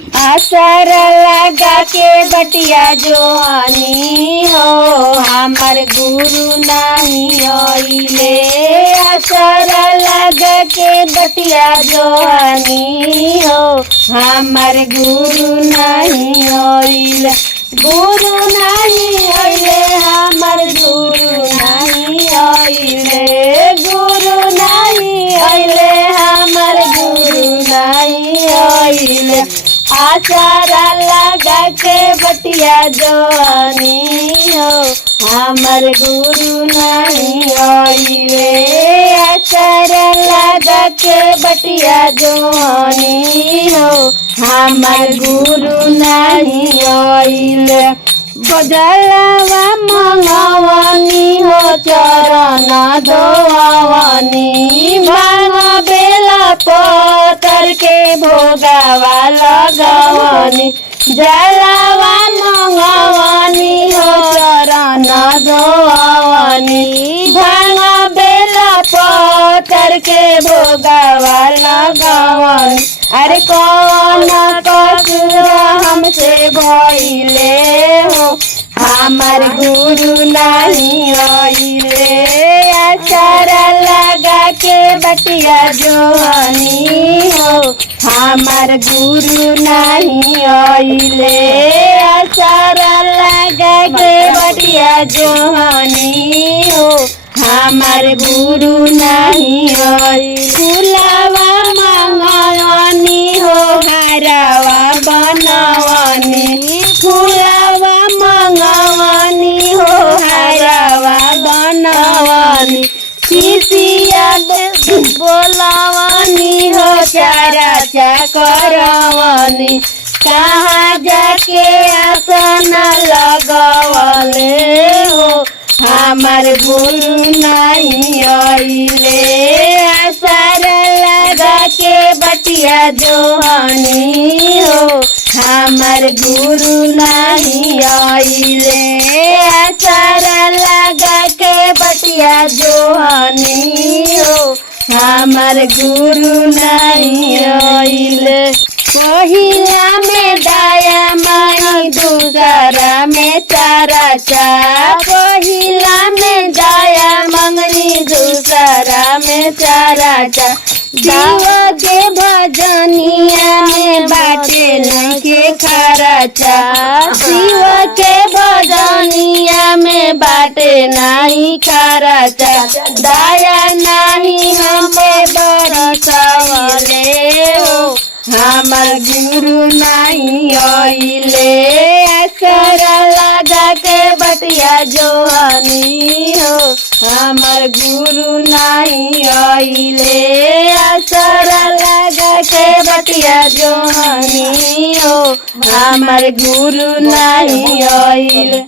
असर लगा के बटिया जोहानी हो हमार गुरु नहीं आइले। असर लगा के बटिया जोहानी हो हमार गुरु नहीं आइले। गुरु नहीं आइले हमार गुरु नहीं आइले। गुरु नहीं आइले हमार गुरु नहीं आइले। आचारा लगा के बटिया जोहानी हो हमार गुरु नहीं आइले। आचारा लगा के बटिया जोहानी हो हमार गुरु नहीं आइले। बदलवा मंगवानी हो चरण धोवानी भांग बेला पतर के भोगावा लगवानी। जलवा मंगवानी हो चरण धोवानी भांग बेला पतर के भोगावा लगवानी। अरे कौन कसूर हमसे भइले हो हमार गुरु नहीं आइले। आचारा लगा के बटिया जोहानी हो हमार गुरु नहीं आइले। आचारा लगा के बटिया जोहानी हो हमार गुरु नहीं आइले। फुलवा मंगवानी हो हरवा बनवानी। फुलवा मंगवानी हो हरवा बनवानी। शिशिया बोलवानी हो चारा चकरवानी। कहाँ जाके आसन लगवाले हो हमार गुरु नहीं आइले। असर लगा के बटिया जोहानी हो हमार गुरु नहीं आइले। असर लगा के बटिया जोहानी हो हमार गुरु नहीं आइले। पहिला में दाया माई दूसरा में चारा चा। पहिला में दाया मंगनी दूसरा में चारा चा। शिव के भजनिया में बाटे नहीं के खर्चा। शिव के भजनिया में बाटे नहीं खर्चा। दाया नहीं हमें बरसावले हो हमार गुरु नहीं आइले। असर लगा के बटिया जोहानी हो हमार गुरु नहीं आइले। असर लगा के बटिया जोहानी हो हमार गुरु नहीं आइले।